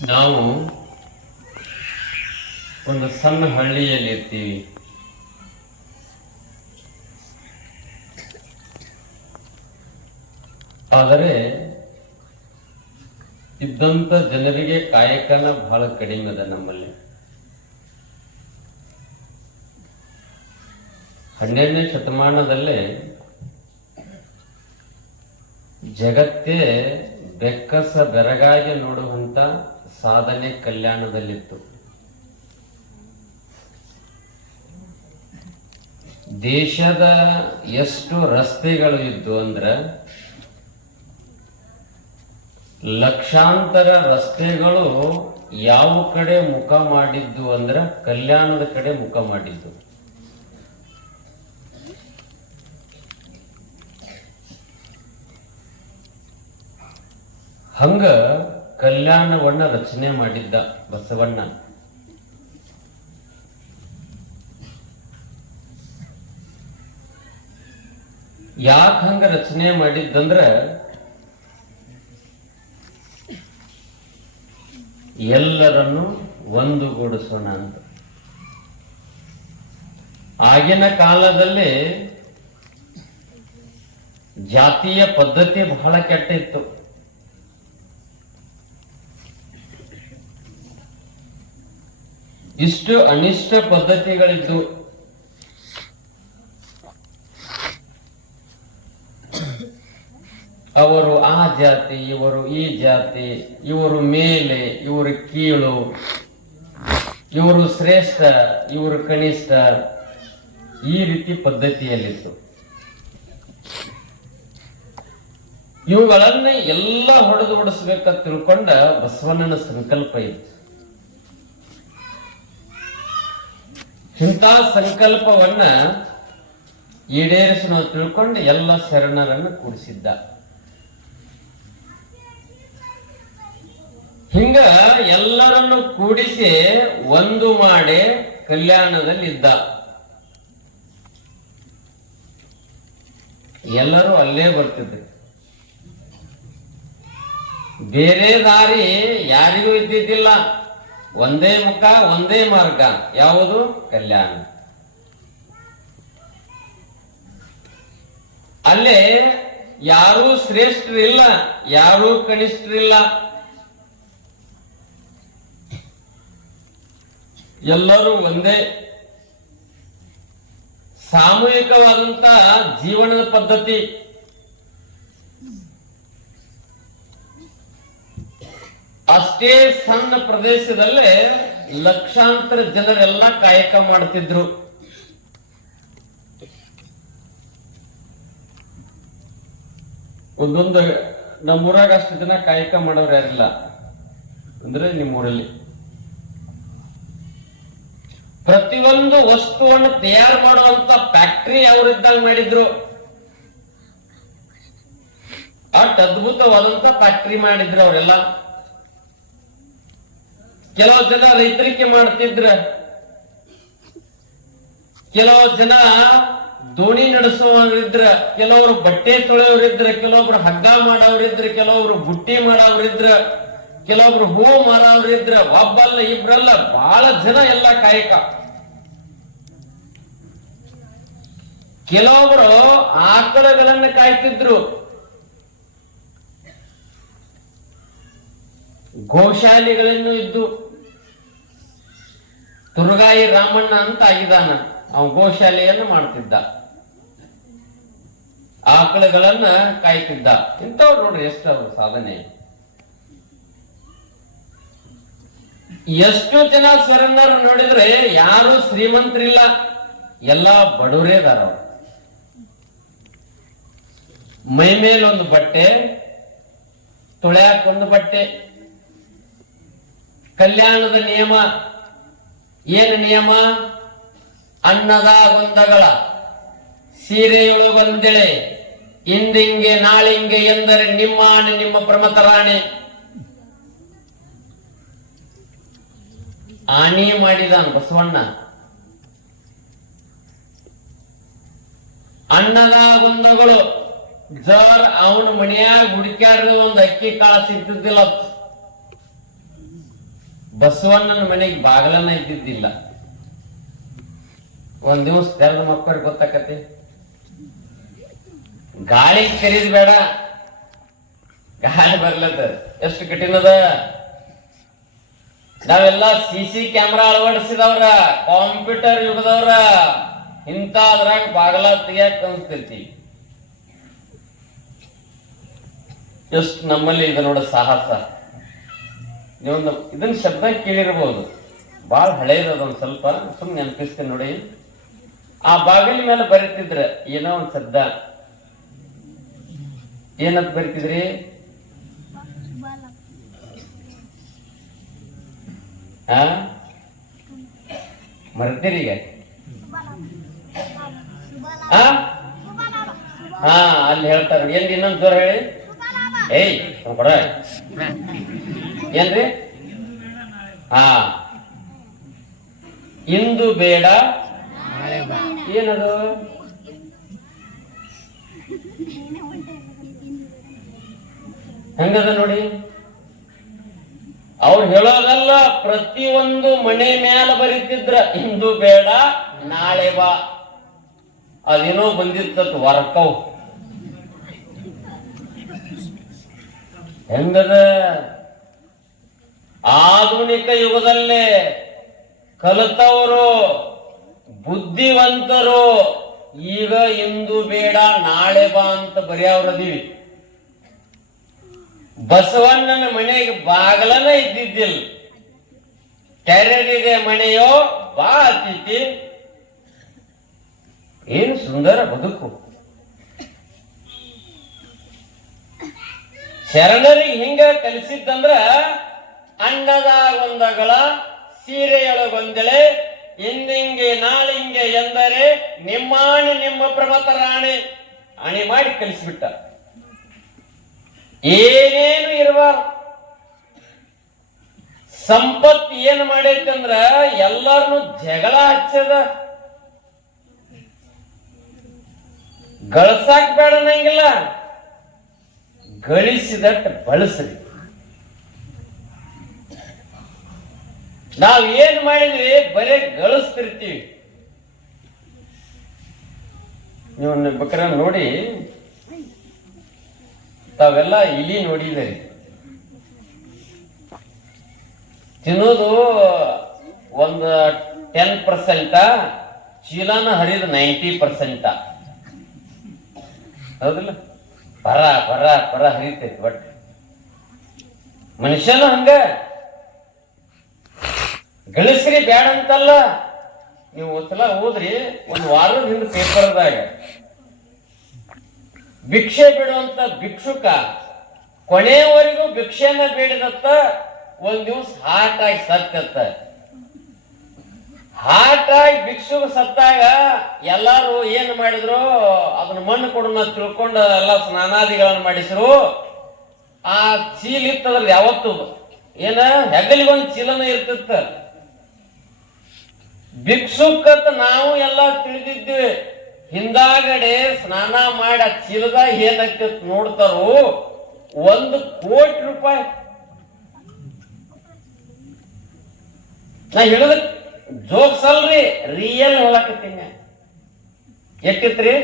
ನಾವು ಒಂದು ಸಣ್ಣ ಹಳ್ಳಿಯಲ್ಲಿ ಇರ್ತೀವಿ ಆದರೆ ಇದ್ದಂಥ ಜನರಿಗೆ ಕಾಯಕನ ಬಹಳ ಕಡಿಮೆ ಅದ ನಮ್ಮಲ್ಲಿ. ಹನ್ನೆರಡನೇ ಶತಮಾನದಲ್ಲೇ ಜಗತ್ತೇ ಬೆಕ್ಕಸ ಬೆರಗಾಗಿ ನೋಡುವಂತ ಸಾಧನೆ ಕಲ್ಯಾಣದಲ್ಲಿತ್ತು. ದೇಶದ ಎಷ್ಟು ರಸ್ತೆಗಳು ಇದ್ದು ಅಂದ್ರ, ಲಕ್ಷಾಂತರ ರಸ್ತೆಗಳು ಯಾವ ಕಡೆ ಮುಖ ಮಾಡಿದ್ದು ಅಂದ್ರ, ಕಲ್ಯಾಣದ ಕಡೆ ಮುಖ ಮಾಡಿದ್ದು. ಹಂಗ ಕಲ್ಯಾಣವನ್ನ ರಚನೆ ಮಾಡಿದ್ದ ಬಸವಣ್ಣ. ಯಾಕೆ ಹಂಗ ರಚನೆ ಮಾಡಿದ್ದಂದ್ರ ಎಲ್ಲರನ್ನು ಒಂದುಗೂಡಿಸೋಣ ಅಂತ. ಆಗಿನ ಕಾಲದಲ್ಲಿ ಜಾತಿಯ ಪದ್ಧತಿ ಬಹಳ ಕೆಟ್ಟ ಇತ್ತು. ಇಷ್ಟು ಅನಿಷ್ಟ ಪದ್ಧತಿಗಳಿದ್ದು ಅವರು ಆ ಜಾತಿ, ಇವರು ಈ ಜಾತಿ, ಇವರು ಮೇಲೆ, ಇವರು ಕೀಳು, ಇವರು ಶ್ರೇಷ್ಠ, ಇವರು ಕನಿಷ್ಠ, ಈ ರೀತಿ ಪದ್ಧತಿಯಲ್ಲಿತ್ತು. ಇವುಗಳನ್ನ ಎಲ್ಲ ಹೊಡೆದು ಬಿಡಿಸ್ಬೇಕಂತ ತಿಳ್ಕೊಂಡ ಬಸವಣ್ಣನ ಸಂಕಲ್ಪ ಇತ್ತು. ಇಂಥ ಸಂಕಲ್ಪವನ್ನ ಈಡೇರಿಸಲು ತಿಳ್ಕೊಂಡು ಎಲ್ಲ ಶರಣರನ್ನು ಕೂಡಿಸಿದ್ದ. ಹಿಂಗ ಎಲ್ಲರನ್ನು ಕೂಡಿಸಿ ಒಂದು ಮಾಡಿ ಕಲ್ಯಾಣದಲ್ಲಿದ್ದ. ಎಲ್ಲರೂ ಅಲ್ಲೇ ಬರ್ತಿದ್ರು. ಬೇರೆ ದಾರಿ ಯಾರಿಗೂ ಇದ್ದಿದ್ದಿಲ್ಲ. ಒಂದೇ ಮುಖ, ಒಂದೇ ಮಾರ್ಗ. ಯಾವುದು? ಕಲ್ಯಾಣ. ಅಲ್ಲೇ ಯಾರೂ ಶ್ರೇಷ್ಠರಿಲ್ಲ, ಯಾರೂ ಕನಿಷ್ಠರಿಲ್ಲ. ಎಲ್ಲರೂ ಒಂದೇ. ಸಾಮೂಹಿಕವಾದಂತ ಜೀವನದ ಪದ್ಧತಿ. ಅಷ್ಟೇ ಸಣ್ಣ ಪ್ರದೇಶದಲ್ಲೇ ಲಕ್ಷಾಂತರ ಜನರೆಲ್ಲ ಕಾಯಕ ಮಾಡ್ತಿದ್ರು. ಒಂದೊಂದು ನಮ್ಮೂರಾಗ ಅಷ್ಟು ಜನ ಕಾಯಕ ಮಾಡೋರು ಯಾರಿಲ್ಲ. ಅಂದ್ರೆ ನಿಮ್ಮೂರಲ್ಲಿ. ಪ್ರತಿಯೊಂದು ವಸ್ತುವನ್ನು ತಯಾರು ಮಾಡುವಂತ ಫ್ಯಾಕ್ಟರಿ ಅವರಿದ್ದಾಗ ಮಾಡಿದ್ರು. ಅಷ್ಟು ಅದ್ಭುತವಾದಂತ ಫ್ಯಾಕ್ಟರಿ ಮಾಡಿದ್ರು ಅವರೆಲ್ಲ. ಕೆಲವು ಜನ ರೈತರಿಕೆ ಮಾಡ್ತಿದ್ರ. ಕೆಲವು ಜನ ದೋಣಿ ನಡೆಸುವವರಿದ್ರ, ಕೆಲವರು ಬಟ್ಟೆ ತೊಳೆಯವರಿದ್ರ ಕೆಲವೊಬ್ರು ಹಗ್ಗ ಮಾಡೋರಿದ್ರ ಕೆಲವೊಬ್ರು ಬುಟ್ಟಿ ಮಾಡೋರಿದ್ರ ಕೆಲವೊಬ್ರು ಹೂ ಮಾರವ್ರಿದ್ರ ಒಬ್ಬಲ್ಲ ಇಬ್ರಲ್ಲ ಬಹಳ ಜನ ಎಲ್ಲ ಕಾಯಕ. ಕೆಲವೊಬ್ರು ಆಕಳಗಳನ್ನ ಕಾಯ್ತಿದ್ರು. ಗೋಶಾಲೆಗಳನ್ನು ಇದ್ದು ತುರುಗಾಯಿ ರಾಮಣ್ಣ ಅಂತ ಆಗಿದಾನ ಅವ ಗೋಶಾಲೆಯನ್ನು ಮಾಡ್ತಿದ್ದ. ಆಕಳುಗಳನ್ನ ಕಾಯ್ತಿದ್ದ. ಇಂಥವ್ರು ನೋಡ್ರಿ ಎಷ್ಟು ಸಾಧನೆ. ಎಷ್ಟು ಜನ ಸ್ವರಂಗರು ನೋಡಿದ್ರೆ ಯಾರು ಶ್ರೀಮಂತರಿಲ್ಲ. ಎಲ್ಲ ಬಡವರೇ ಅದಾರ ಅವ್ರು. ಮೈ ಮೇಲೊಂದು ಬಟ್ಟೆ, ತುಳ್ಯಾಕ ಒಂದು ಬಟ್ಟೆ. ಕಲ್ಯಾಣದ ನಿಯಮ ಏನು ನಿಯಮ? ಅನ್ನದ ಗೊಂದಗಳ. ಸೀರೆಯೊಳಗೊಂದೆಳೆ ಇಂದಿಂಗೆ ನಾಳಿಂಗೆ ಎಂದರೆ ನಿಮ್ಮ ನಿಮ್ಮ ಪ್ರಮತರಾಣೆ. ಆನೆ ಮಾಡಿದಾನ ಬಸವಣ್ಣ. ಅನ್ನದ ಗುಂದಗಳು. ಜರ್ ಅವನ ಮನೆಯಾಗ ಹುಡುಕ್ಯಾರ ಒಂದು ಅಕ್ಕಿ ಕಾಳ ಸಿಗ್ತಿದ್ದಿಲ್ಲ. ಬಸವಣ್ಣನ ಮನೆಗೆ ಬಾಗಲನ ಇದ್ದಿದ್ದಿಲ್ಲ. ಒಂದ್ ದಿವಸ ತೆರೆದ ಮಕ್ಕಳಿಗೆ ಗೊತ್ತಾಕತಿ ಗಾಳಿ ಕರೀದ್ ಬೇಡ. ಗಾಳಿ ಬರ್ಲತ್ತ. ಎಷ್ಟು ಕಠಿಣದ. ನಾವೆಲ್ಲ ಸಿ ಸಿ ಕ್ಯಾಮ್ರಾ ಅಳವಡಿಸಿದವ್ರ ಕಾಂಪ್ಯೂಟರ್ ಯುಗದವ್ರ. ಇಂಥ ಅದ್ರಾಗ ಬಾಗಲ ತೆಗಿಯಾಕ ಅನ್ಸ್ತೈತಿ ಎಷ್ಟು ನಮ್ಮಲ್ಲಿ ಇದೆ ನೋಡ ಸಾಹಸ. ನೀವೊಂದು ಇದನ್ನ ಶಬ್ದ ಕೇಳಿರ್ಬೋದು. ಭಾಳ ಹಳೆಯದ ಒಂದು ಸ್ವಲ್ಪ ಸುಮ್ಮನೆ ನೆನಪಿಸ್ತೀನಿ ನೋಡಿ. ಆ ಬಾಗಿಲ ಮೇಲೆ ಬರೀತಿದ್ರ ಏನೋ ಒಂದು ಶಬ್ದ. ಏನಂತ ಬರೀತಿದ್ರಿ? ಹಾ ಮರ್ತೀರಿ ಈಗ. ಹಾ ಹಾ ಅಲ್ಲಿ ಹೇಳ್ತಾರೆ. ಎಲ್ಲಿ ಇನ್ನೊಂದು ಜೋರ ಹೇಳಿ? ಏಯ್ ಕೊಡ. ಏನ್ರಿ ಹಾ. ಇಂದು ಬೇಡ. ಏನದು? ಹೆಂಗದ ನೋಡಿ? ಅವ್ರು ಹೇಳೋದಲ್ಲ, ಪ್ರತಿಯೊಂದು ಮನೆ ಮ್ಯಾಲ ಬರೀತಿದ್ರ ಇಂದು ಬೇಡ, ನಾಳೆ ಬಾ. ಅದೇನೋ ಬಂದಿರ್ತತ್ ವರ್ಕವ್ ಹೆಂಗದ ಆಧುನಿಕ ಯುಗದಲ್ಲೇ ಕಲಿತವರು ಬುದ್ಧಿವಂತರು, ಈಗ ಇಂದು ಬೇಡ, ನಾಳೆ ಬಾ ಅಂತ ಬರೆಯವ್ರದೀವಿ ಬಸವಣ್ಣನ ಮನೆಗೆ ಬಾಗಲನ ಇದ್ದಿದ್ದಿಲ್ಲ. ತೆರೆದಿದೆ ಮನೆಯೋ ಬಾ ಅತಿಥಿ. ಏನು ಸುಂದರ ಬದುಕು. ಶರಣರಿಗೆ ಹಿಂಗ ಕಲಿಸಿದ್ದಂದ್ರ ಅನ್ನದಾಗೊಂದಗಳ ಸೀರೆಯೊಳಗೊಂದಳೆ ಇಂದಿಂಗೆ ನಾಳಿಂಗೆ ಎಂದರೆ ನಿಮ್ಮಾಣಿ ನಿಮ್ಮ ಪ್ರಮತ ರಾಣಿ ಅಣಿ ಮಾಡಿ ಕಲಿಸಿಬಿಟ್ಟ. ಏನೇನು ಇರಬಾರ ಸಂಪತ್ ಏನ್ ಮಾಡೈತಂದ್ರ ಎಲ್ಲಾರನು ಜಗಳ ಹಚ್ಚದ. ಗಳಸಾಕ್ ಬೇಡ ಅನ್ನಂಗಿಲ್ಲ ಗಳಿಸಿದಟ್ ಬಳಸ್ರಿ. ನಾವು ಏನ್ ಮಾಡಿದ್ವಿ? ಬರೇ ಗಳಿಸ್ತಿರ್ತೀವಿ. ನೀವು ಬಕ್ರ ನೋಡಿ. ತಾವೆಲ್ಲ ಇಲಿ ನೋಡಿದರಿ. ತಿನ್ನೋದು ಒಂದು ಟೆನ್ ಪರ್ಸೆಂಟ ಚೀಲನ ಹರಿದ ನೈಂಟಿ ಪರ್ಸೆಂಟ ಹೌದಿಲ್ಲ? ಬರ ಪರ ಪರ ಹರಿತೈತಿ ಬಟ್ ಮನುಷ್ಯನು ಹಂಗ. ಗಳಿಸ್ರಿ ಬ್ಯಾಡ ಅಂತಲ್ಲ. ನೀವು ಒಂದ್ಸಲ ಹೋದ್ರಿ, ಒಂದು ವಾರದ ಹಿಂದೆ ಪೇಪರ್ದಾಗ ಭಿಕ್ಷೆ ಬಿಡುವಂತ ಭಿಕ್ಷುಕ ಕೊನೆಯವರೆಗೂ ಭಿಕ್ಷೆನ ಬೇಡಿದತ್ತ ಒಂದ್ ದಿವ್ಸ ಹಾಟ್ ಆಗಿ ಸತ್ತತ್ತ. ಹಾಟ್ ಆಗಿ ಭಿಕ್ಷುಕ ಸತ್ತಾಗ ಎಲ್ಲಾರು ಏನ್ ಮಾಡಿದ್ರು? ಅದನ್ನ ಮಣ್ಣು ಕೊಡೋಣ ತಿಳ್ಕೊಂಡು ಎಲ್ಲ ಸ್ನಾನಾದಿಗಳನ್ನ ಮಾಡಿಸ್ರು. ಆ ಚೀಲ ಇತ್ತದ್ರಲ್ಲಿ ಯಾವತ್ತು. ಏನ? ಹೆಗಲಿಗೊಂದು ಚೀಲನ ಇರ್ತಿತ್ತ. ಭಿಕ್ಷುಕತ್ ನಾವು ಎಲ್ಲ ತಿಳಿದಿದ್ವಿ. ಹಿಂದಾಗಡೆ ಸ್ನಾನ ಮಾಡಿ ಆ ಚೀಲದಾಗ ಏನಾಗ್ತೈತಿ ನೋಡ್ತಾರೋ? ಒಂದು ಕೋಟಿ ರೂಪಾಯಿ. ನಾ ಹೇಳದ. ಜೋಕ್ಸ್ ಅಲ್ರಿ ರಿಯಲ್ ಹೇಳಕತ್ತೀನಿ. ಎಷ್ಟಿತ್ರಿ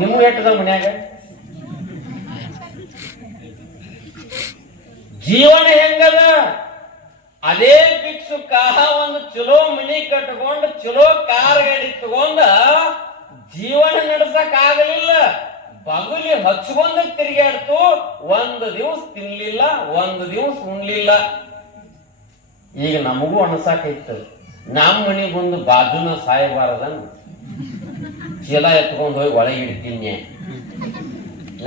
ನಿಮ್ಮ ಎಟ್ಟದ ಮನ್ಯಾಗ? ಜೀವನ ಹೆಂಗದ? ಅದೇ ಭಿಕ್ಷುಕ ಒಂದು ಚಲೋ ಮನಿ ಕಟ್ಕೊಂಡು, ಚಲೋ ಕಾರ್ ಗಾಡಿ ತಗೊಂಡ ಜೀವನ ನಡ್ಸಕ್ ಆಗಲಿಲ್ಲ. ಬಗುಲಿ ಹಚ್ಕೊಂಡ ತಿರುಗಾಡ್ತು ಒಂದು ದಿವಸ ತಿನ್ಲಿಲ್ಲ, ಒಂದು ದಿವಸ ಉಣ್ಲಿಲ್ಲ. ಈಗ ನಮಗೂ ಅಣಸಾಕೈತು ನಮ್ಮ ಮನೆಗೆ ಬಂದು ಬಾಜುನ ಸಾಯಬಾರದನ್? ಚೀಲ ಎತ್ಕೊಂಡು ಹೋಗಿ ಒಳಗೆ ಇಡ್ತೀನಿ.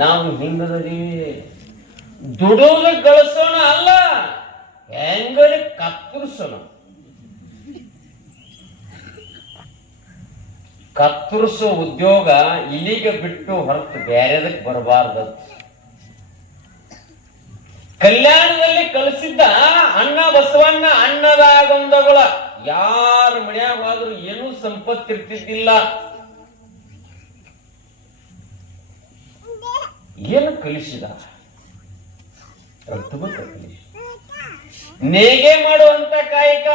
ನಾವು ಹಿಂದದೀವಿ ದುಡೋದು ಗಳಿಸೋಣ ಅಲ್ಲ ಹೆಂಗರಿ ಕತ್ತರಿಸೋಣ. ಕತ್ತರಿಸೋ ಉದ್ಯೋಗ ಇಲ್ಲಿಗೆ ಬಿಟ್ಟು ಹೊರತು ಬೇರೆದಕ್ಕೆ ಬರಬಾರ್ದು. ಕಲ್ಯಾಣದಲ್ಲಿ ಕಲಿಸಿದ್ದ ಅಣ್ಣ ಬಸವಣ್ಣ ಅನ್ನದಾಗೊಂದಗಳ ಯಾರ ಮನ್ಯಾಗ ಆದ್ರೂ ಏನೂ ಸಂಪತ್ತಿರ್ತಿದ್ದಿಲ್ಲ. ಏನು ಕಲಿಸಿದ? ಅದ್ಭುತ ಕಲಿಸಿ ನೇಗೆ ಮಾಡುವಂತ ಕಾಯಕ,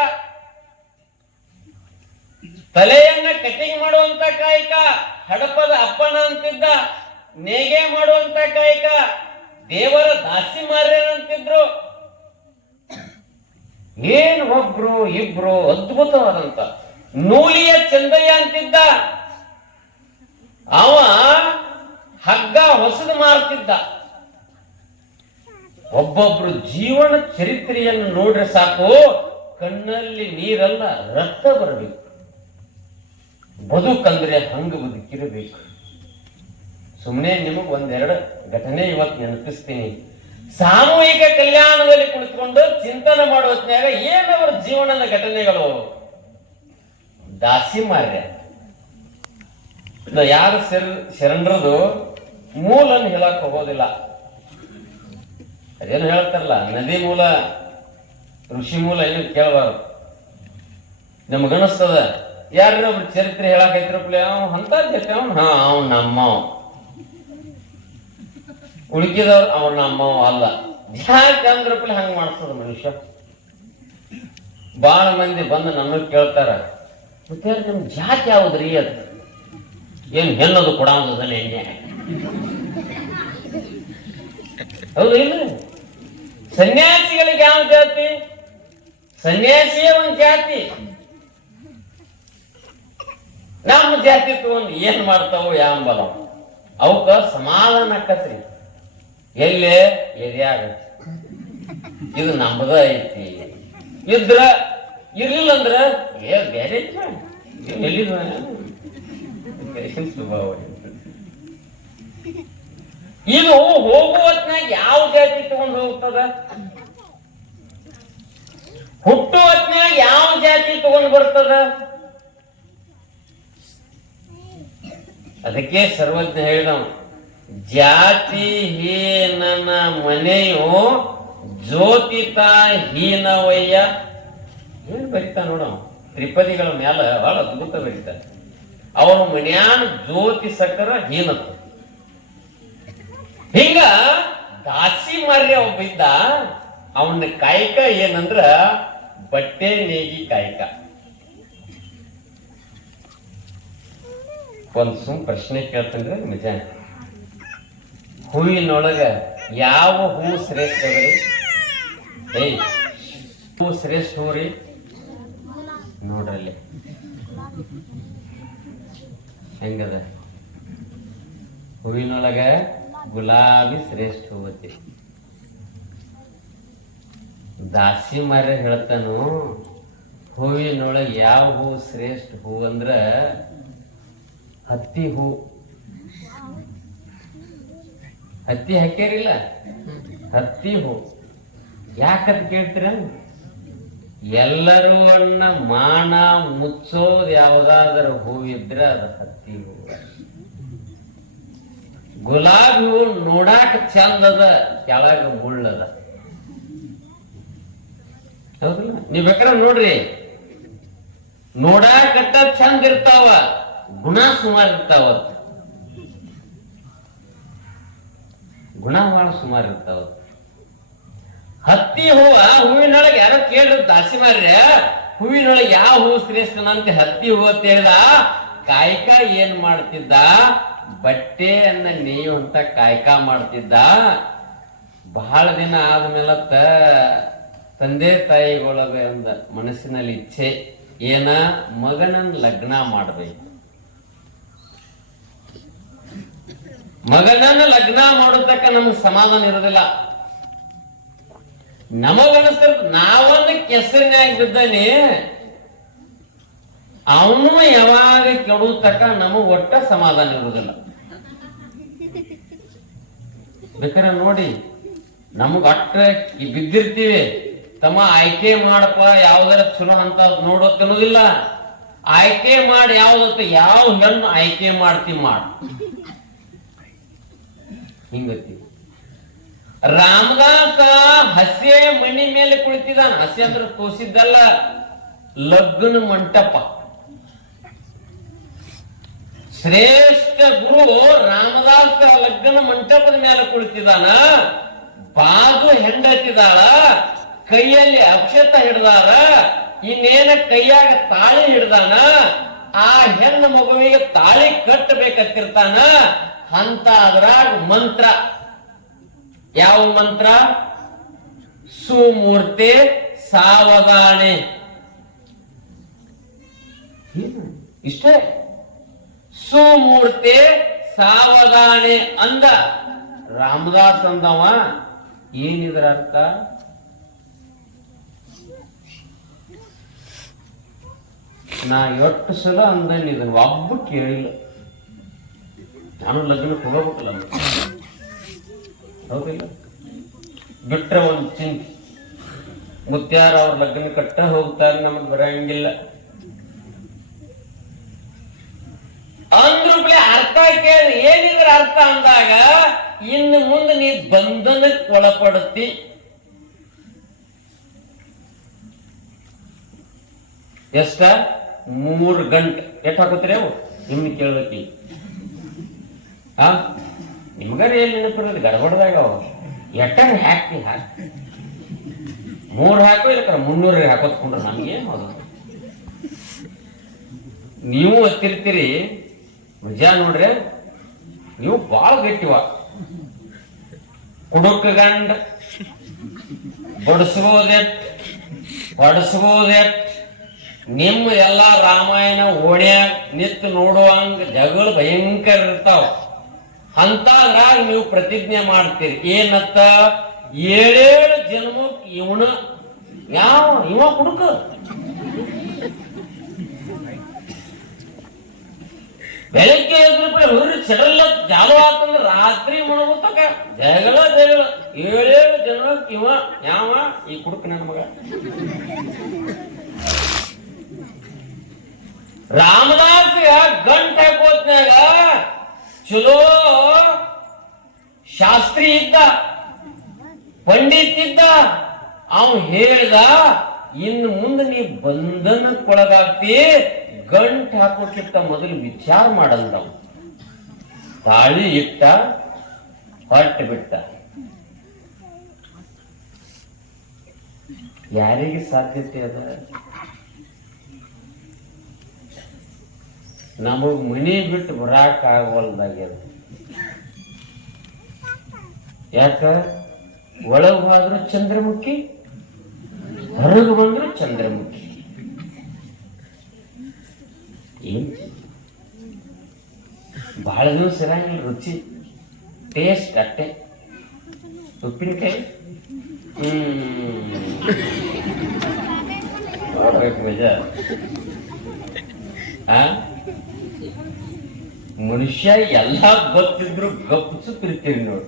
ತಲೆಯನ್ನ ಕಟಿಂಗ್ ಮಾಡುವಂತ ಕಾಯಕ, ಹಡಪದ ಅಪ್ಪನ ಅಂತಿದ್ದ ನೇಗೆ ಮಾಡುವಂತ ಕಾಯಕ, ದೇವರ ದಾಸಿ ಮಾರ್ಯನಂತಿದ್ರು. ಏನ್ ಒಬ್ರು ಇಬ್ರು ಅದ್ಭುತವಾದಂತ ನೂಲಿಯ ಚಂದಯ್ಯ ಅಂತಿದ್ದ. ಅವ ಹಗ್ಗ ಹೊಸದು ಮಾರ್ತಿದ್ದ. ಒಬ್ಬೊಬ್ರು ಜೀವನ ಚರಿತ್ರೆಯನ್ನು ನೋಡ್ರೆ ಸಾಕು, ಕಣ್ಣಲ್ಲಿ ನೀರಲ್ಲ ರಕ್ತ ಬರಬೇಕು. ಬದುಕಂದ್ರೆ ಹಂಗ ಬದುಕಿರಬೇಕು. ಸುಮ್ಮನೆ ನಿಮಗೆ ಒಂದೆರಡು ಘಟನೆ ಇವತ್ತು ನೆನಪಿಸ್ತೀನಿ. ಸಾಮೂಹಿಕ ಕಲ್ಯಾಣದಲ್ಲಿ ಕುಳಿತುಕೊಂಡು ಚಿಂತನೆ ಮಾಡೋ ಹೊತ್ನ್ಯಾಗ ಏನವರ ಜೀವನದ ಘಟನೆಗಳು? ದಾಸಿ ಮಾರ್ಯ ಯಾರು ಶರ್, ಶರಣರದು ಮೂಲನ್ನು ಹೇಳಕ್ ಹೋಗೋದಿಲ್ಲ. ಅದೇನು ಹೇಳ್ತಾರಲ್ಲ, ನದಿ ಮೂಲ, ಋಷಿ ಮೂಲ ಏನು ಕೇಳಬಾರ್ದು. ನಮಗನಿಸ್ತದ ಯಾರು ಒಬ್ರು ಚರಿತ್ರೆ ಹೇಳಕೈತ್ರಪ್ಲೆ ಅವ್ ಅಂತ ಜೊತೆ ಅವ್ನು, ಹಾ, ಅವ್ನು ನಮ್ಮವ. ಉಳಿಕಿದವ್ರು ಅವನ ಅಮ್ಮ ಅಲ್ಲ. ಯಾಕೆ ಹಂಗೆ ಮಾಡ್ತದ ಮನುಷ್ಯ? ಬಾಳ ಮಂದಿ ಬಂದು ನನ್ನ ಕೇಳ್ತಾರ ಮತ್ತೆ ನಿಮ್ ಜಾತಿ ಯಾವ್ದ್ರಿ? ಅದು ಏನ್ ಕೊಡ ಕೊಡೋದಲ್ಲ ಎಣ್ಣೆ ಹೌದು ಇಲ್ಲ. ಸನ್ಯಾಸಿಗಳಿಗೆ ಯಾವ ಜಾತಿ? ಸನ್ಯಾಸಿಯೇ ಒಂದು ಜಾತಿ. ನಮ್ಮ ಜಾತಿ ತಗೊಂಡು ಏನ್ ಮಾಡ್ತಾವು ಯಾಂಬಲ ಅವಕ್ಕ ಸಮಾಧಾನ ಆಕತ್ರಿ. ಎಲ್ಲೇ? ಎದ್ಯಾಗ? ಇದು ನಮ್ದ ಐತಿ. ಇದ್ರ ಇರ್ಲಿಲ್ಲ ಅಂದ್ರ ಏ, ಬೇರೆ ಇದು ಹೋಗುವ ಹೊತ್ನಾಗ ಯಾವ ಜಾತಿ ತಗೊಂಡು ಹೋಗ್ತದ? ಹುಟ್ಟು ಯಾವ ಜಾತಿ ತಗೊಂಡು ಬರ್ತದ? ಅದಕ್ಕೆ ಸರ್ವಜ್ಞ ಹೇಳಿದವ ಜಾತಿ ಹೀನನ ಮನೆಯು ಜ್ಯೋತಿತ ಹೀನವಯ್ಯ ಏನ್ ಬರಿತಾ ನೋಡ ತ್ರಿಪದಿಗಳ ಮೇಲೆ ಬಹಳ ಅದ್ಭುತ ಬರಿತ ಅವನು ಮನ್ಯಾನ ಜ್ಯೋತಿ ಸಕರ ಹೀನತ ಹಿಂಗ ದಾಸಿ ಮಾರ್ಯ ಒಬ್ಬ ಇದ್ದ. ಅವನ ಕಾಯಕ ಏನಂದ್ರ ಬಟ್ಟೆ ನೇಗಿ ಕಾಯಕ. ಒಂದು ಸುಮ್ ಪ್ರಶ್ನೆ ಕೇಳ್ತಂದ್ರೆ ನಿಜ ಹೂವಿನೊಳಗ ಯಾವ ಹೂ ಶ್ರೇಷ್ಠ ರೀ? ಏಯ್, ಹೂ ಶ್ರೇಷ್ಠ ಹೂ ರೀ? ನೋಡ್ರಲ್ಲಿ ಹೆಂಗದ? ಹೂವಿನೊಳಗೆ ಗುಲಾಬಿ ಶ್ರೇಷ್ಠ ಹೂವತಿ ದಾಸಿ ಮಾರ್ಯ ಹೇಳ್ತಾನು, ಹೂವಿನೊಳಗೆ ಯಾವ ಹೂ ಶ್ರೇಷ್ಠ ಹೂ ಅಂದ್ರ ಹತ್ತಿ ಹೂ. ಹತ್ತಿ ಹಾಕ್ಯಾರಿಲ್ಲ? ಹತ್ತಿ ಹೋ. ಯಾಕಂತ ಕೇಳ್ತೀರ? ಎಲ್ಲರೂ ಅಣ್ಣ ಮಾನ ಮುಚ್ಚೋದು ಯಾವ್ದಾದ್ರು ಹೂವಿದ್ರೆ ಅದು ಹತ್ತಿ ಹೂ. ಗುಲಾಬಿ ಹೂ ನೋಡಾಕ ಚಂದದ ಕೆಳಗ ಮುಳ್ಳದ. ಹೌದಲ್ಲ? ನೀವ್ ಬೇಕಾದ್ರೆ ನೋಡ್ರಿ. ನೋಡಾಕಟ್ಟ ಚಂದ ಇರ್ತಾವ, ಗುಣ ಸುಮಾರು ಇರ್ತಾವ ಗುಣ ಬಹಳ ಸುಮಾರು ಇರ್ತಾವ. ಹತ್ತಿ ಹೂವ ಹೂವಿನೊಳಗೆ ಯಾರೋ ಕೇಳಿದ್ರು ದಾಸಿ ಮಾರ್ರೆ, ಹೂವಿನೊಳಗೆ ಯಾವ ಹೂ ಶ್ರೇಷ್ಠನಂತೆ ಹತ್ತಿ ಹೂ ಅಂತ ಹೇಳ್ದ? ಕಾಯಕ ಏನ್ ಮಾಡ್ತಿದ್ದ? ಬಟ್ಟೆಯನ್ನ ನೇಯುವಂತ ಕಾಯ್ಕ ಮಾಡ್ತಿದ್ದ. ಬಹಳ ದಿನ ಆದ್ಮೇಲೆ ತಂದೆ ತಾಯಿಗಳ ಒಂದು ಮನಸ್ಸಿನಲ್ಲಿ ಇಚ್ಛೆ, ಏನ ಮಗನನ್ನ ಲಗ್ನ ಮಾಡ್ಬೇಕು. ಮಗನನ್ನ ಲಗ್ನ ಮಾಡೋದಕ್ಕ ನಮ್ಗೆ ಸಮಾಧಾನ ಇರೋದಿಲ್ಲ. ನಮಗನಿಸ್ತಿರ್ ನಾವೊಂದು ಕೆಸರಿನಾಗ ಬಿದ್ದಾನೆ, ಅವನು ಯಾವಾಗ ಕೆಡುತ್ತಕ ನಮಗ್ ಒಟ್ಟ ಸಮಾಧಾನ ಇರುವುದಿಲ್ಲ ಬೇಕಾದ್ರೆ ನೋಡಿ, ನಮಗ್ ಅಟ್ಟ ಬಿದ್ದಿರ್ತೀವಿ, ತಮ್ಮ ಆಯ್ಕೆ ಮಾಡಪ್ಪ, ಯಾವ್ದಾರ ಚಲೋ ಅಂತ ನೋಡೋದಿಲ್ಲ ಆಯ್ಕೆ ಮಾಡಿ ಯಾವ್ದತ್ತ ಯಾವ ಹೆಣ್ಣು ಆಯ್ಕೆ ಮಾಡ್ತಿ ಮಾಡ. ಹಿಂಗತಿ. ರಾಮದಾಸ ಹಸೆ ಮಣಿ ಮೇಲೆ ಕುಳಿತಿದ್ದಾನ. ಹಸೆ ಅಂದ್ರೆ ತೋಸಿದ್ದಲ್ಲ, ಲಗ್ನ ಮಂಟಪ. ಶ್ರೇಷ್ಠ ಗುರು ರಾಮದಾಸ ಲಗ್ನ ಮಂಟಪದ ಮೇಲೆ ಕುಳಿತಿದ್ದಾನ. ಬಾಜು ಹೆಂಡತಿದಾಳ, ಕೈಯಲ್ಲಿ ಅಕ್ಷತ ಹಿಡ್ದಾರ ಇನ್ನೇನ ಕೈಯಾಗ ತಾಳಿ ಹಿಡ್ದಾನ, ಆ ಹೆಣ್ಣು ಮಗುವಿಗೆ ತಾಳಿ ಕಟ್ಟಬೇಕತ್ತಿರ್ತಾನ ಅಂತ ಅದ್ರಾಗ ಮಂತ್ರ. ಯಾವ ಮಂತ್ರ? ಸುಮೂರ್ತಿ ಸಾವಧಾನೆ? ಇಷ್ಟೇ? ಸುಮೂರ್ತಿ ಸಾವಧಾನೆ ಅಂದ. ರಾಮದಾಸ್ ಅಂದವ. ಏನಿದ್ರ ಅರ್ಥ? ನಾ ಎಷ್ಟು ಸಲ ಅಂದ ಒಬ್ಬ ಕೇಳಿಲ್ಲ. ನಾನು ಲಗ್ನಕ್ಕೆ ಹೋಗಬೇಕಲ್ಲ ಹೌದಿಲ್ಲ ಬಿಟ್ರೆ ಒಂದು ಚಿಂತೆ. ಮುತ್ಯಾರ ಅವ್ರ ಲಗ್ನ ಕಟ್ಟ ಹೋಗ್ತಾರೆ, ನಮಗ್ ಬರಂಗಿಲ್ಲ. ಅಂದ್ರು ಅರ್ಥ ಕೇಳಿ ಏನಿದ್ರ ಅರ್ಥ ಅಂದಾಗ, ಇನ್ನು ಮುಂದೆ ನೀ ಬಂಧನಕ್ಕೆ ಒಳಪಡುತ್ತಿ ಎಷ್ಟ? ಮೂರು ಗಂಟೆ. ಎಷ್ಟು ಹಾಕುತ್ತೀರಿ ಅವು? ನಿಮ್ಗೆ ಕೇಳ್ಬೇಕಿ ಹಾ? ನಿಮ್ಗಾರ ಏನ್ ನೆನಪಿರೋದು? ಗಡಬಡ್ದಾಗ ಅವ. ಹಾಕಿ ಹಾಕಿ. ಮೂರ್ ಹಾಕೋ ಇಲ್ಲ ಮುನ್ನೂರ ಹಾಕೋತ್ಕೊಂಡ್ರೆ ನಮ್ಗೆ ಹೌದು ನೀವು ಹತ್ತಿರ್ತೀರಿ. ನಿಜ ನೋಡ್ರಿ, ನೀವು ಬಾಳ ಗಟ್ಟಿವ. ಕುಡುಕ ಗಂಡ, ಬಡಿಸ್ಬೋದೆಟ್ ಬಡಿಸ್ಬೋದೆಟ್. ನಿಮ್ಮ ಎಲ್ಲಾ ರಾಮಾಯಣ ಓಣ್ಯಾಗ ನಿತ್ ನೋಡುವಂಗ ಜಗಳ ಭಯಂಕರ ಇರ್ತಾವ. ಅಂತದ್ರಾಗ ನೀವು ಪ್ರತಿಜ್ಞೆ ಮಾಡ್ತೀರಿ. ಏನತ್ತ ಏಳೇಳು ಜನ್ಮಕ್ ಇವನ, ಯಾವ, ಇವ ಹುಡುಕ ಬೆಳಗ್ಗೆ ಹುರಿ ಸಡಲ್ಲ ಚಾಲು ಆತಂದ್ರ ರಾತ್ರಿ ಮುಳುಗುತ್ತಕ ಜಗಳ ಜಗಳ. ಏಳೇಳು ಜನ್ಮಕ್ ಇವ, ಯಾವ, ಈ ಕುಡುಕ ನನ್ನ ಮಗ. ರಾಮದಾಸ್ ಗಂಟೆ ಹಾಕೋತ್ನಾಗ ಚಲೋ ಶಾಸ್ತ್ರಿ ಇದ್ದ ಪಂಡಿತ್ ಇದ್ದ ಅವ್ ಹೇಳ್ದ ಇನ್ನು ಮುಂದೆ ನೀ ಬಂಧನಕ್ಕೊಳಗಾಗ್ತಿ, ಗಂಟ್ ಹಾಕೋಕ್ಕಿಂತ ಮೊದಲು ವಿಚಾರ ಮಾಡಲ್ದ ತಾಳಿ ಇಟ್ಟ ಹೊರಟು ಬಿಟ್ಟ. ಯಾರಿಗೆ ಸಾಧ್ಯತೆ ಅದ? ನಮಗ್ ಮನಿ ಬಿಟ್ಟು ಬರಾಕ್ ಆಗವಲ್ದಾಗ್ಯದ ಯಾಕ? ಒಳಗ್ ಹೋದ್ರು ಚಂದ್ರಮುಖಿ, ಹೊರಗೆ ಬಂದ್ರು ಚಂದ್ರಮುಖಿ. ಏನ್? ಬಹಳ ದಿವಸ ಇರಂಗಿಲ್ಲ ರುಚಿ. ಟೇಸ್ಟ್ ಅಟ್ಟೆ ಉಪ್ಪಿನಕಾಯಿ? ಹ್ಮ್. ನೋಡ್ಬೇಕು ಮಜಾ. ಆ? ಮನುಷ್ಯ ಎಲ್ಲ ಗೊತ್ತಿದ್ರು ಗಪ್ಸುತ್ತಿರ್ತೀರಿ ನೋಡಿ.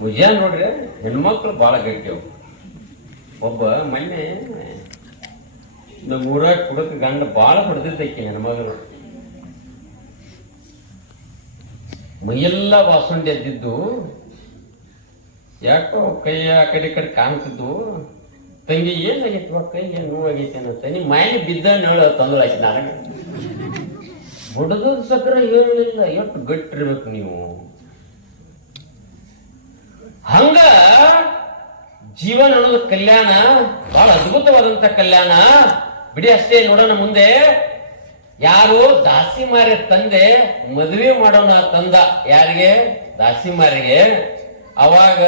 ಭುಜ ನೋಡ್ರಿ ಹೆಣ್ಮಕ್ಳು ಬಾಳ ಗಟ್ಟಿ ಒಬ್ಬ ಮೊನ್ನೆ ನಮ್ಮ ಊರಾಗ ಕುಡಕ ಗಂಡ ಬಾಳ ಹೊಡೆದಿದ್ದಕ್ಕೆ ಹೆಣ್ಮಗಳು. ಮೈಯೆಲ್ಲ ವಾಸಂಡಿ ಎದ್ದಿದ್ದು. ಯಾಕೋ ಕೈ ಆ ಕಡೆ ಕಡೆ ಕಾಣ್ತಿದ್ವು. ತಂಗಿ ಏನಾಗೈತಿ ಕೈಗೆ ನೋವಾಗೈತೆ ಅನ್ನೋ ತನಿ ಮೈಗೆ ಬಿದ್ದ ಹೇಳ ತಂದಳಾಯ್ತು ನನಗೆ ಹೊಡೆದ ಸಕ್ರ ಹೇಳಿಲ್ಲ ಎಷ್ಟು ಗಟ್ಟಿರ್ಬೇಕು ನೀವು? ಹಂಗ ಜೀವನ ಅನ್ನೋದು ಕಲ್ಯಾಣ ಬಹಳ ಅದ್ಭುತವಾದಂತ ಕಲ್ಯಾಣ. ಬಿಡಿ ಅಷ್ಟೇ ನೋಡೋಣ ಮುಂದೆ. ಯಾರು ದಾಸಿ ಮಾರಿ ತಂದೆ, ಮದುವೆ ಮಾಡೋಣ ತಂದ. ಯಾರಿಗೆ? ದಾಸಿ ಮಾರಿಗೆ. ಅವಾಗ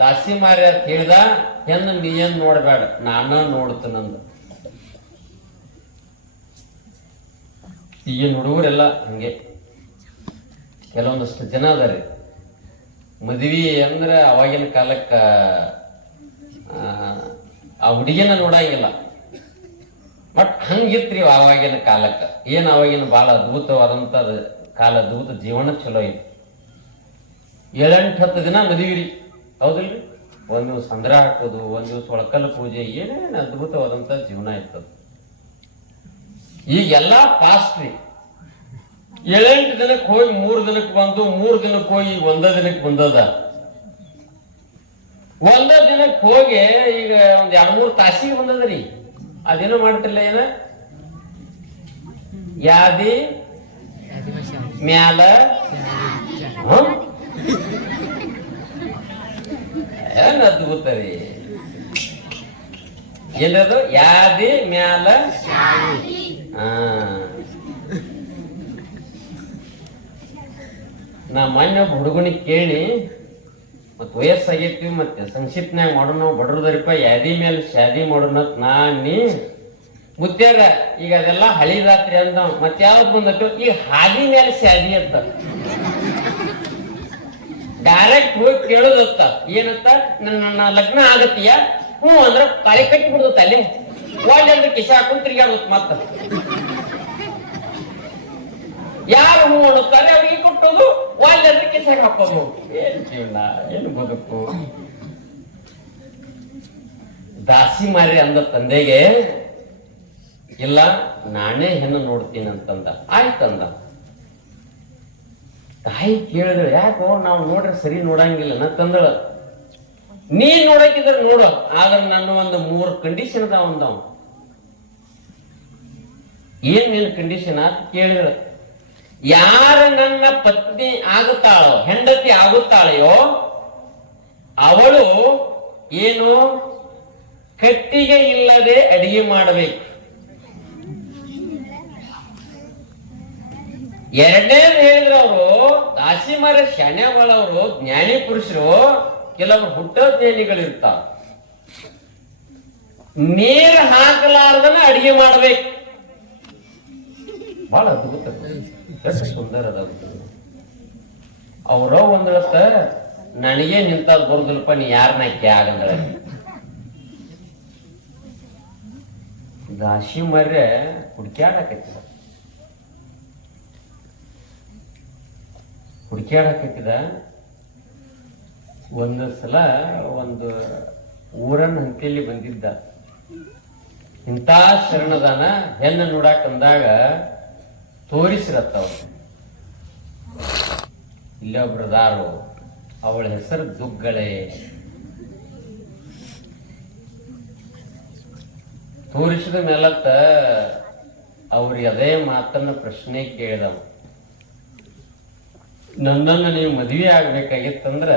ದಾಸಿ ಮಾರಿ ಅಂತ ಹೇಳ್ದ, ಹೆಣ್ಣು ನೀ ಏನ್ ನೋಡ್ಬೇಡ, ನಾನ ನೋಡ್ತನಂದ. ಈಗಿನ ಹುಡುಗರೆಲ್ಲ ಹಂಗೆ. ಕೆಲವೊಂದಷ್ಟು ಜನ ಅದಾರೆ. ಮದುವೆ ಅಂದ್ರೆ ಅವಾಗಿನ ಕಾಲಕ್ಕ ಆ, ಹುಡುಗಿನ ನೋಡಂಗಿಲ್ಲ. ಬಟ್ ಹಂಗಿತ್ರಿ ಅವಾಗಿನ ಕಾಲಕ್ಕ. ಏನು ಅವಾಗಿನ ಬಹಳ ಅದ್ಭುತವಾದಂತ ಕಾಲ ಅದ್ಭುತ ಜೀವನ ಚಲೋ ಐತಿ. ಏಳೆಂಟು ಹತ್ತು ದಿನ ಮದುವೆ ರೀ. ಹೌದಿಲ್ರಿ? ಒಂದು ಸಂದ್ರ ಹಾಕೋದು ಒಂದು ದಿವಸ ಒಳಕಲ್ ಪೂಜೆ ಏನೇನು ಅದ್ಭುತವಾದಂಥ ಜೀವನ ಇರ್ತದ. ಈಗೆಲ್ಲ ಫಾಸ್ಟ್ ರೀ ಏಳೆಂಟು ದಿನಕ್ಕೆ ಹೋಗಿ ಮೂರು ದಿನಕ್ಕೆ ಬಂದು, ಮೂರು ದಿನಕ್ಕೆ ಹೋಗಿ ಒಂದೇ ದಿನಕ್ಕೆ ಬಂದದ. ಒಂದೇ ದಿನಕ್ಕೆ ಹೋಗಿ ಈಗ ಒಂದ್ ಎರಡು ಮೂರು ತಾಸಿಗೆ ಬಂದದ್ರಿ. ಅದೇನೋ ಮಾಡ್ತಿಲ್ಲ ಏನ? ಯಾದಿ? ಮ್ಯಾಲ? ಏನ್ ಅದ್ಭುತ ರೀ. ಏನದು ಯಾದಿ, ಮ್ಯಾಲ. ನಾ ಮೊನ್ನೆ ಒಬ್ಬ ಹುಡುಗನಿಗೆ ಕೇಳಿ ಮತ್ ವಯಸ್ಸಾಗೈತಿ, ಮತ್ತೆ ಸಂಕ್ಷಿಪ್ತನಾಗ ಮಾಡೋಣ ಬಡ್ರದರಿಪ ಯಾದಿ ಮೇಲೆ ಶಾದಿ ಮಾಡೋಣ ನಾ ನೀ ಮುತ್ಯಾಗ, ಈಗ ಅದೆಲ್ಲ ಹಳಿ ರಾತ್ರಿ ಅಂತ ಮತ್ತೆ ಯಾವ್ದು ಬಂದಟ್ಟು ಈಗ ಹಾದಿ ಮೇಲೆ ಶಾದಿ ಅಂತ. ಡೈರೆಕ್ಟ್ ಹೋಗಿ ಕೇಳೋದತ್ತ ಏನಂತ ನನ್ನ ನನ್ನ ಲಗ್ನ ಆಗತ್ತೀಯ? ಹ್ಞೂ ಅಂದ್ರೆ ತಾಳಿ ಕಟ್ಟಿ ಬಿಡುದತ್ತ ಅಲ್ಲಿ. ಒಳ್ಳೆ ಅಂದ್ರೆ ಕಿಶ ಕುಂತ್ರಿಗೆ ಮತ್ತ. ಯಾರು ಹೂ ಅನ್ನುತ್ತಾರೆ ಅವ್ರಿಗೆ ಕೊಟ್ಟೋದು ಒಳ್ಳೆ ಅಂದ್ರೆ ಕಿಸಾಗ ಹಾಕೋದು. ಏನು ಬದುಕು? ದಾಸಿ ಮಾರಿ ಅಂದ ತಂದೆಗೆ, ಇಲ್ಲ, ನಾನೇ ಹೆಣ್ಣು ನೋಡ್ತೀನಿ ಅಂತಂದ. ಆಯ್ತಂದ. ತಾಯಿ ಕೇಳಿದ್ರು ಯಾಕೋ ನಾವು ನೋಡ್ರೆ ಸರಿ ನೋಡಂಗಿಲ್ಲ, ನಾ ತಂದಳ. ನೀನ್ ನೋಡಕ್ಕಿದ್ರೆ ನೋಡ, ಆದ್ರೆ ನನ್ನ ಒಂದು ಮೂರು ಕಂಡೀಷನ್ ಅದಾವ ಒಂದವ ಏನ್ ಏನು ಕಂಡೀಷನ್ ಅಂತ ಕೇಳಿದ್ರ. ಯಾರ ನನ್ನ ಪತ್ನಿ ಆಗುತ್ತಾಳೋ, ಹೆಂಡತಿ ಆಗುತ್ತಾಳೆಯೋ, ಅವಳು ಏನು ಕಟ್ಟಿಗೆ ಇಲ್ಲದೆ ಅಡಿಗೆ ಮಾಡಬೇಕು. ಎರಡನೇ ಹೇಳಿದ್ರು ಅವರು, ದಾಸಿಮಾರ ಜ್ಞಾನಿ ಪುರುಷರು, ಕೆಲವರು ಹುಟ್ಟ ಜ್ಞಾನಿಗಳಿರ್ತಾವ ನೀರು ಹಾಕಲಾರ್ದನ ಅಡಿಗೆ ಮಾಡ್ಬೇಕು. ಬಹಳ ಅದ್ಭುತ ಎಷ್ಟು ಸುಂದರ ಅದ ಅವರ ಒಂದಳತ್ತ ನನಗೆ ನಿಂತ ಬರುದಿಲ್ಲಪ್ಪ ನೀ ಯಾರನ್ನ ಕೇ ದಾಶಿ ಮರ್ರೆ ಹುಡ್ಕ್ಯಾಡಕತ್ತಿದ ಹುಡ್ಕ್ಯಾಡಕೈತಿದ? ಒಂದು ಸಲ ಒಂದು ಊರನ್ನ ಹಂತಿಯಲ್ಲಿ ಬಂದಿದ್ದ. ಇಂಥ ಶರಣದಾನ ಹೆಣ್ಣು ನೋಡಾಕ್ ಅಂದಾಗ ತೋರಿಸಿರತ್ತವ ಇಲ್ಲೊಬ್ರದಾರು ಅವಳ ಹೆಸರು ದುಗ್ಗಳೆ. ತೋರಿಸಿದ ಮೇಲತ್ತ ಅವ್ರ ಅದೇ ಮಾತನ್ನ ಪ್ರಶ್ನೆ ಕೇಳಿದವು. ನನ್ನನ್ನು ನೀವು ಮದುವೆ ಆಗ್ಬೇಕಾಗಿತ್ತಂದ್ರ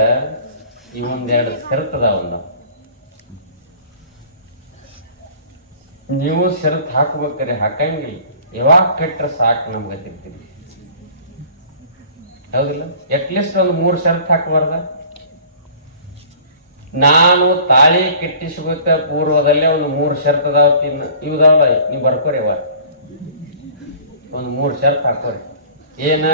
ಈ ಒಂದೆರಡು ಷರತ್ತದ ನಾವು ನೀವು ಸೆರತ್ ಹಾಕ್ಬೇಕಾರೆ, ಹಾಕಂಗಿಲ್ಲ. ಯಾವಾಗ ಕೆಟ್ಟರೆ ಸಾಕು ನಮ್ಗೆ ತಿರ್ತೀವಿ ಹೌದಿಲ್ಲ? ಅಟ್ಲೀಸ್ಟ್ ಒಂದು ಮೂರು ಷರತ್ ಹಾಕಬಾರ್ದ? ನಾನು ತಾಳಿ ಕೆಟ್ಟಿಸಬೇಕ ಪೂರ್ವದಲ್ಲೇ ಒಂದು ಮೂರು ಶರ್ತ್ ಅದಾವ ತಿನ್ನ. ಇವ್ದಾವಲ್ಲ ನೀವು ಬರ್ಕೋರಿ ಅವ ಒಂದು ಮೂರು ಷರತ್ ಹಾಕೋರಿ ಏನ?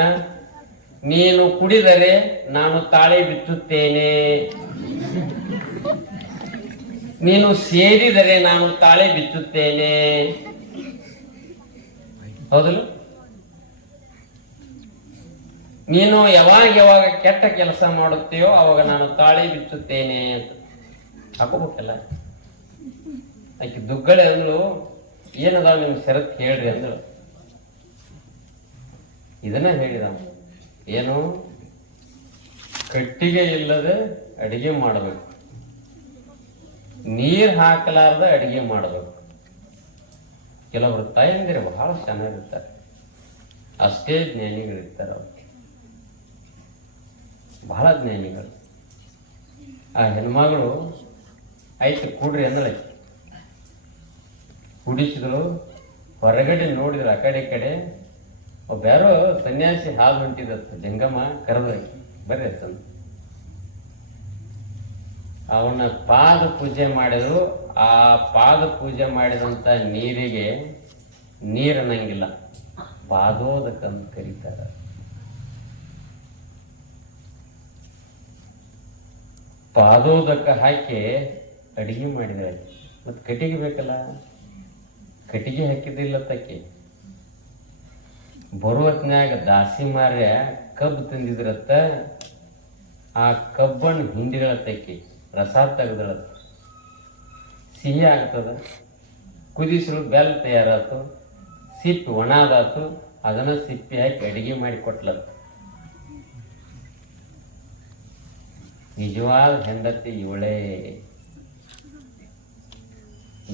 ನೀನು ಕುಡಿದರೆ ನಾನು ತಾಳಿ ಬಿಚ್ಚುತ್ತೇನೆ ನೀನು ಸೇರಿದರೆ ನಾನು ತಾಳೆ ಬಿಚ್ಚುತ್ತೇನೆ ಹೌದಲ್ಲ? ನೀನು ಯಾವಾಗ ಯಾವಾಗ ಕೆಟ್ಟ ಕೆಲಸ ಮಾಡುತ್ತೀಯೋ ಅವಾಗ ನಾನು ತಾಳಿ ಬಿಚ್ಚುತ್ತೇನೆ ಅಂತ. ಹಾಕೋಬೇಕಲ್ಲ? ಆಕೆ ದುಗ್ಗಳೆ ಅಂದ್ಳು ಏನದಾವ ನಿಮ್ ಷರತ್ ಹೇಳ್ರಿ ಅಂದಳು. ಇದನ್ನ ಹೇಳಿದ ಏನು? ಕಟ್ಟಿಗೆ ಇಲ್ಲದೆ ಅಡಿಗೆ ಮಾಡಬೇಕು. ನೀರ್ ಹಾಕಲಾರ್ದ ಅಡಿಗೆ ಮಾಡಬೇಕು. ಕೆಲವರು ತಾಯಂದಿರು ಬಹಳ ಚೆನ್ನಾಗಿರ್ತಾರೆ. ಅಷ್ಟೇ ಜ್ಞಾನಿಗಳಿರ್ತಾರೆ ಅವ್ರು ಬಹಳ ಜ್ಞಾನಿಗಳು. ಆ ಹೆಣ್ಮಗಳು ಆಯ್ತು ಕೂಡ್ರಿ ಅಂದಳೆ. ಕುಡಿಸಿದ್ರು, ಹೊರಗಡೆ ನೋಡಿದ್ರು, ಆ ಕಡೆ ಕಡೆ. ಒಬ್ಬ ಯಾರೋ ಸನ್ಯಾಸಿ ಹಾಲು ಹೊಂಟಿದತ್ತ ಜಂಗಮ ಕರೆದ ಬರ್ರಿ ಅಂತಂದು ಅವನ ಪಾದ ಪೂಜೆ ಮಾಡಿದ್ರು. ಆ ಪಾದ ಪೂಜೆ ಮಾಡಿದಂತ ನೀರಿಗೆ ನೀರು ಅನ್ನಂಗಿಲ್ಲ. ಪಾದೋದಕಂತ ಕರೀತಾರ. ಪಾದೋದಕ ಹಾಕಿ ಅಡಿಗೆ ಮಾಡಿದ್ರೆ ಮತ್ತು ಕಟ್ಟಿಗೆ ಬೇಕಲ್ಲ? ಕಟ್ಟಿಗೆ ಹಾಕಿದ್ದಿಲ್ಲ ತಕ್ಕಿ ಬರುವತ್ನಾಗ ದಾಸಿ ಮಾರ್ಯ ಕಬ್ಬು ತಂದಿದ್ರತ್ತ. ಆ ಕಬ್ಬನ್ನು ಹಿಂಡಿಗಳ ತಕ್ಕಿ ರಸ ತೆಗ್ದಳತ್ತ ಸಿಹಿ ಆಗ್ತದೆ. ಕುದಿಸಲು ಬೆಲ್ಲ ತಯಾರಾತು. ಸಿಪ್ಪಿ ಒಣದಾತು ಅದನ್ನು ಸಿಪ್ಪಿ ಹಾಕಿ ಅಡಿಗೆ ಮಾಡಿ ಕೊಟ್ಲತ್ತ. ನಿಜವಾದ ಹೆಂಡತಿ ಇವಳೇ.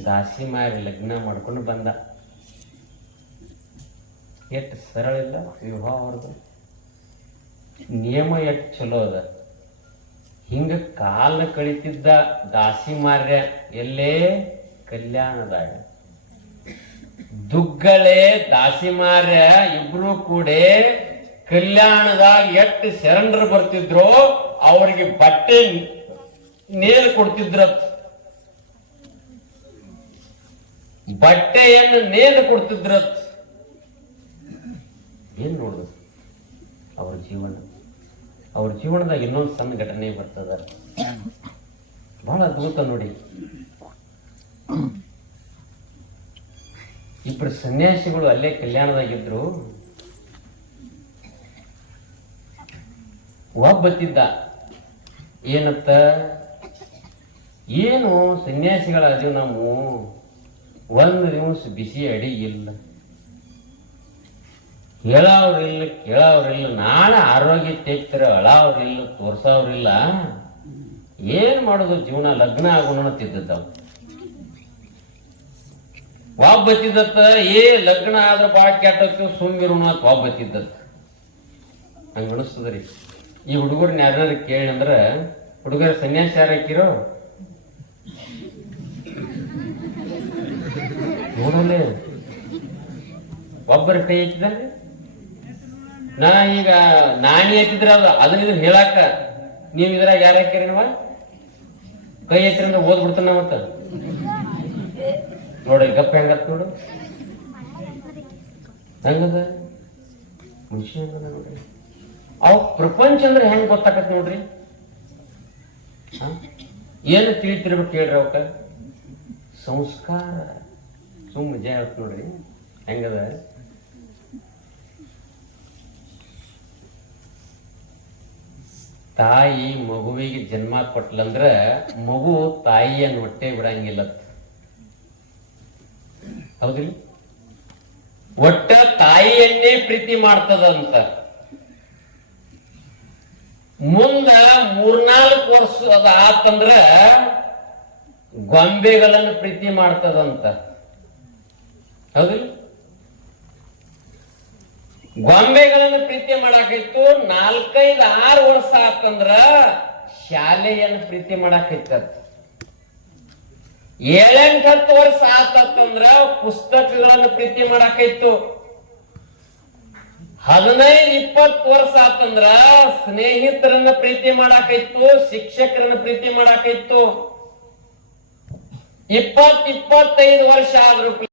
ದಾಸಿ ಮಾರಿ ಲಗ್ನ ಮಾಡ್ಕೊಂಡು ಬಂದ. ಎಷ್ಟು ಸರಳ ಇಲ್ಲ ವಿವಾಹ ಅವ್ರದ್ದು ನಿಯಮ ಎಷ್ಟು ಚಲೋ ಅದ. ಹಿಂಗ ಕಾಲ ಕಳಿತಿದ್ದ ದಾಸಿ ಮಾರ್ಯ ಎಲ್ಲೇ? ಕಲ್ಯಾಣದಾಗ. ದುಗ್ಗಳೆ ದಾಸಿ ಮಾರ್ಯ ಇಬ್ರು ಕೂಡ ಕಲ್ಯಾಣದಾಗ ಎಷ್ಟು ಶರಣರು ಬರ್ತಿದ್ರು, ಅವ್ರಿಗೆ ಬಟ್ಟೆ ನೇಲ್ ಕೊಡ್ತಿದ್ರ ಬಟ್ಟೆಯನ್ನು ನೇಲ್ ಕೊಡ್ತಿದ್ರತ್. ಏನ್ ನೋಡುದು ಅವ್ರ ಜೀವನ. ಅವ್ರ ಜೀವನದಾಗ ಇನ್ನೊಂದು ಸಣ್ಣ ಘಟನೆ ಬರ್ತದ. ಬಹಳ ಅದ್ಭುತ ನೋಡಿ. ಇಬ್ಬರು ಸನ್ಯಾಸಿಗಳು ಅಲ್ಲೇ ಕಲ್ಯಾಣದಾಗಿದ್ರು. ಒಬ್ಬತ್ತಿದ್ದ ಏನತ್ತ? ಏನು ಸನ್ಯಾಸಿಗಳಾದೀವಿ ನಾವು? ಒಂದು ದಿವಸ ಬಿಸಿ ಅಡಿಗಿಲ್ಲ ಹೇಳೋರಿಲ್ಲ ಕೇಳೋರಿಲ್ಲ ನಾಳೆ ಆರೋಗ್ಯ ತೆಗ್ತಿರ, ಅಳಾವ್ರಿಲ್ಲ ತೋರ್ಸೋರಿಲ್ಲ ಏನು ಮಾಡೋದು ಜೀವನ? ಲಗ್ನ ಆಗೋಣ ತಿದ್ದದ್ದವ್ ಒಬ್ಬ ಬತ್ತಿದ್ದತ್ತ ಏ, ಲಗ್ನ ಆದ್ರೆ ಭಾಳ ಕೆಟ್ಟಕ್ಕೆ ಸುಮ್ಮಿರೋಣ ಅಂತ ಒಬ್ಬ ಬತ್ತಿದ್ದತ್ತ ಹಂಗ ಅನಿಸ್ತದ್ರಿ ಈ ಹುಡುಗರ್ನ ಯಾರು ಕೇಳಿ ಅಂದ್ರೆ, ಹುಡುಗರ ಸನ್ಯಾಸ ಯಾರು ಹಾಕಿರೋ? ನೋಡಲೇ ಒಬ್ಬರ ಕೈ ಎತ್ತಿದ್ರೆ ನಾ ಈಗ ನಾಣಿ ಎತ್ತಿದ್ರ ಅದು ಅದನ್ನ ಇದನ್ನ ಹೇಳಾಕ ನೀವ್ ಇದ್ರಾಗ ಯಾರು ಹಾಕಿರಿ ನೀವ? ಕೈ ಅಂದ್ರೆ ಓದ್ಬಿಡ್ತಾನ ಮತ್ತ ನೋಡ್ರಿ ಗಪ್ಪ ಹೆಂಗತ್ ನೋಡು. ಹೆಂಗದ? ಮನುಷ್ಯ ಹೆಂಗದ ನೋಡ್ರಿ? ಅವ್ ಪ್ರಪಂಚ ಅಂದ್ರೆ ಹೆಂಗ್ ಗೊತ್ತಾಕತ್ ನೋಡ್ರಿ? ಏನ್ ತಿಳಿತಿರ್ಬೇಕು ಹೇಳ್ರಿ ಅವಕ್ಕ? ಸಂಸ್ಕಾರ. ಸುಮ್ ಜಯ ನೋಡ್ರಿ. ಹೆಂಗದ? ತಾಯಿ ಮಗುವಿಗೆ ಜನ್ಮ ಕೊಟ್ಲಂದ್ರ ಮಗು ತಾಯಿಯನ್ನು ಹೊಟ್ಟೆ ಬಿಡಂಗಿಲ್ಲ ಹೌದ್ರಿ? ಒಟ್ಟ ತಾಯಿಯನ್ನೇ ಪ್ರೀತಿ ಮಾಡ್ತದಂತ. ಮುಂದ ಮೂರ್ನಾಲ್ಕು ವರ್ಷ ಅದ ಆತಂದ್ರ ಗೊಂಬೆಗಳನ್ನು ಪ್ರೀತಿ ಮಾಡ್ತದಂತ. ಹೌದಿಲ್ಲ ಗೊಂಬೆಗಳನ್ನು ಪ್ರೀತಿ ಮಾಡಾಕಿತ್ತು ನಾಲ್ಕೈದು ಆರು ವರ್ಷ ಆತಂದ್ರ ಶಾಲೆಯನ್ನು ಪ್ರೀತಿ ಮಾಡಾಕಿತ್ತ ಏಳೆಂಟು ಹತ್ತು ವರ್ಷ ಆತಂದ್ರ ಪುಸ್ತಕಗಳನ್ನು ಪ್ರೀತಿ ಮಾಡಾಕಿತ್ತು ಹದಿನೈದು, ಇಪ್ಪತ್ತು ವರ್ಷ ಆತಂದ್ರ ಸ್ನೇಹಿತರನ್ನ ಪ್ರೀತಿ ಮಾಡಾಕೈತು, ಶಿಕ್ಷಕರನ್ನ ಪ್ರೀತಿ ಮಾಡಾಕೈತು. ಇಪ್ಪತ್ ಇಪ್ಪತ್ತೈದು ವರ್ಷ ಆದ್ರೂ